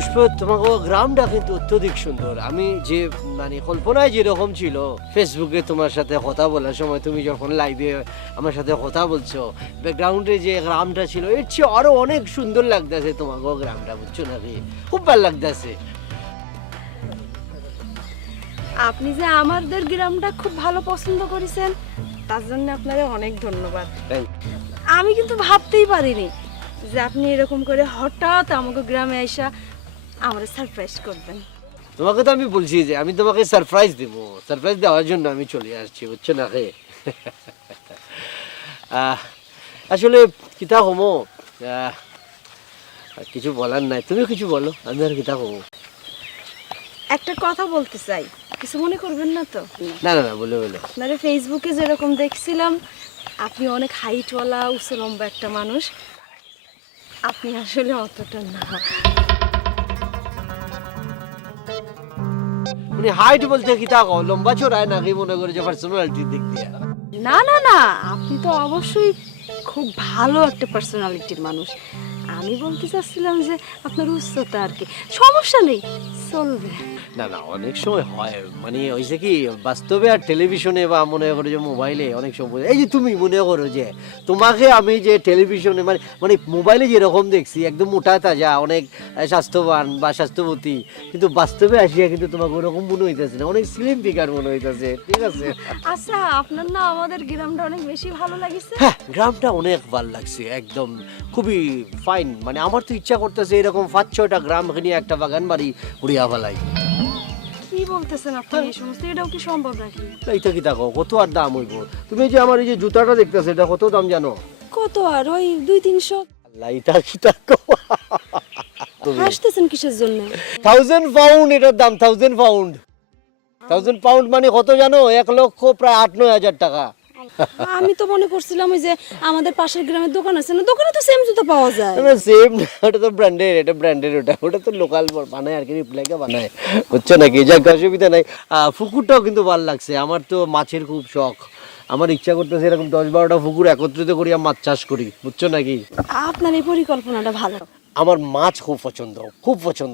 পুষ্প, তোমাকে গ্রামটা কিন্তু অত্যধিক সুন্দর। আমি যে মানে কল্পনায় যেরকম ছিল, ফেসবুকে তোমার সাথে কথা বলার সময় তুমি যখন লাইভে আমার সাথে কথা বলছো, ব্যাকগ্রাউন্ডে যে গ্রামটা ছিল এর চেয়ে আরো অনেক সুন্দর লাগতেছে তোমাকে গ্রামটা, বুঝছো নাকি? খুব ভালো লাগতেছে। আপনি যে আমাদের গ্রামটা খুব ভালো পছন্দ করেছেন তার জন্য আপনাকে অনেক ধন্যবাদ। আমি কিন্তু ভাবতেই পারিনি যে আপনি এরকম করে হঠাৎ আমাকে গ্রামে আইসা আমার সারপ্রাইজ করবেন। তোমাকে তো আমি বলছি যে আমি তোমাকে সারপ্রাইজ দেব, সারপ্রাইজ দেওয়ার জন্য আমি চলে আসছি, বুঝছো না হে? আসলে কিতা হমো, কিছু বলার নাই, তুমি কিছু বলো, আমি আর কিতা হমো। একটা কথা বলতে চাই, কিছু মনে করবেন না তো? না না না, বলে বলো। আপনারা ফেসবুকে যেরকম দেখছিলাম আপনি অনেক হাইটওয়ালা উঁচু লম্বা একটা মানুষ, আপনি আসলে অতটা না। মানে হাইট বলতে কিতা কও, লম্বা চড়ায় নাকি মনে করে যে পার্সোনালিটির দিক দিয়ে? না না না, আপনি তো অবশ্যই খুব ভালো একটা পার্সোনালিটির মানুষ। আমি বলতে চাচ্ছিলাম যে আপনার উচ্চতা আর কি, সমস্যা নেই, চলবে। না না, অনেক সময় হয়, মানে হয়েছে কি বাস্তবে আর টেলিভিশনে বা মনে করো যে মোবাইলে অনেক সময়, এই যে তুমি মনে করো যে তোমাকে আমি যে টেলিভিশনে মানে মানে মোবাইলে যেরকম দেখছি একদম মোটা তাজা অনেক স্বাস্থ্যবান বা স্বাস্থ্যবতী, কিন্তু বাস্তবে আসিয়া কিন্তু তোমাকে ওরকম মনে হইতেছে না, অনেক স্লিম ফিগার মনে হইতেছে, ঠিক আছে? আচ্ছা, আপনার না আমাদের গ্রামটা অনেক বেশি ভালো লাগিছে? হ্যাঁ, গ্রামটা অনেক ভালো লাগছে, একদম খুবই ফাইন। মানে আমার তো ইচ্ছা করতেছে এরকম 5-6টা গ্রাম নিয়ে একটা বাগান বাড়ি উড়িয়া ফেলাই। কি বলতেছেন আপনি এই সমস্ত? এটাও কি সম্ভব নাকি? এইটা কি দেখো কত আর দাম হইব? তুমি এই যে আমার এই যে জুতাটা দেখতেছো এটা কত দাম জানো? কত আর ওই 200-300? আল্লাহ, এটা কি দেখো, হাসতেছেন কিসের জন্য? 1000 পাউন্ড এটার দাম, 1000 পাউন্ড। 1000 পাউন্ড মানে কত জানো? 1 লক্ষ প্রায় 8-9 হাজার টাকা। আমি তো মনে করছিলাম ওই যে আমাদের পাশের গ্রামের দোকান আছে না, দোকানে তো সেম জুতো পাওয়া যায়। না সেম, ওটা তো ব্র্যান্ডেড, এটা ব্র্যান্ডেড, ওটা তো লোকাল বানায় আর কি, রিপ্লাইকে বানায়, বুঝছো নাকি? যাক, অসুবিধা নাই। পুকুরটাও কিন্তু ভালো লাগছে, আমার তো মাছের খুব শখ, আমার ইচ্ছা করতেছে এরকম 10-12টা পুকুর একত্রিত করিয়া মাছ চাষ করি, বুঝছো নাকি? আপনার এই পরিকল্পনাটা ভালো। আমার মাছ খুব পছন্দ, খুব পছন্দ,